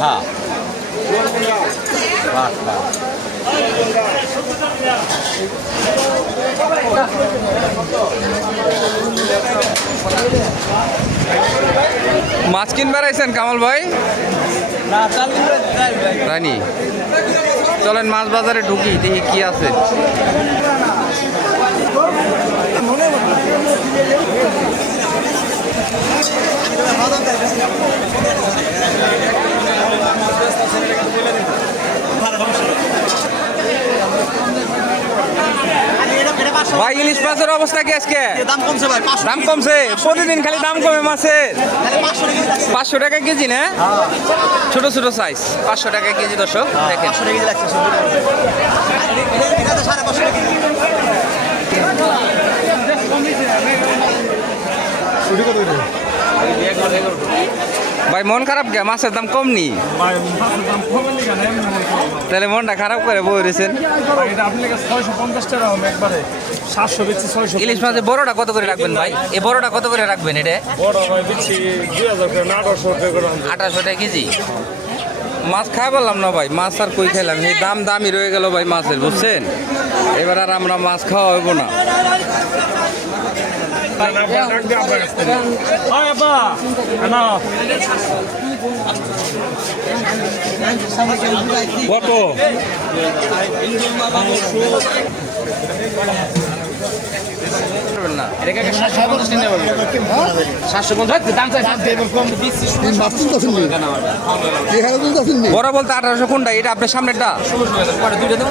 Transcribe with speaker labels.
Speaker 1: হ্যাঁ।
Speaker 2: মাছ কিনবার আইছেন কামাল ভাই? তাই চলেন মাছ বাজারে ঢুকি দেখি কি আছে। ভাই ইলিশ মাছের অবস্থা কি আজকে?
Speaker 3: দাম কমছে ভাই
Speaker 2: দাম কমছে? প্রতিদিন খালি দাম কমে মাছের।
Speaker 3: পাঁচশো টাকা
Speaker 2: কেজি না? ছোট ছোট সাইজ পাঁচশো টাকা কেজি দর্শক দেখেন।
Speaker 3: টাকা লাগছে সাড়ে।
Speaker 2: ভাই মন খারাপ কে? মাছের দাম কম নি তাহলে মনটা খারাপ করে বই রয়েছেন
Speaker 4: ছয়শো পঞ্চাশ টাকা হবে একবারে। সাতশো বেচছি ছয়শো
Speaker 2: ইলিশ মাছের বড়টা কত করে রাখবেন ভাই? এই বড়টা কত করে রাখবেন এটা?
Speaker 4: আঠারোশো টাকা
Speaker 2: আঠাশশো টাকা কেজি? মাছ খাই বললাম না ভাই মাছ আর কই খাইলাম এই দাম দামই রয়ে গেল ভাই মাছের বুঝছেন? এবার আর আমরা মাছ খাওয়া হইব না।
Speaker 4: কত
Speaker 2: বড় বলতে আঠারোশো কোনটা? এটা আপনার সামনেরটা? দুইটা দেবো।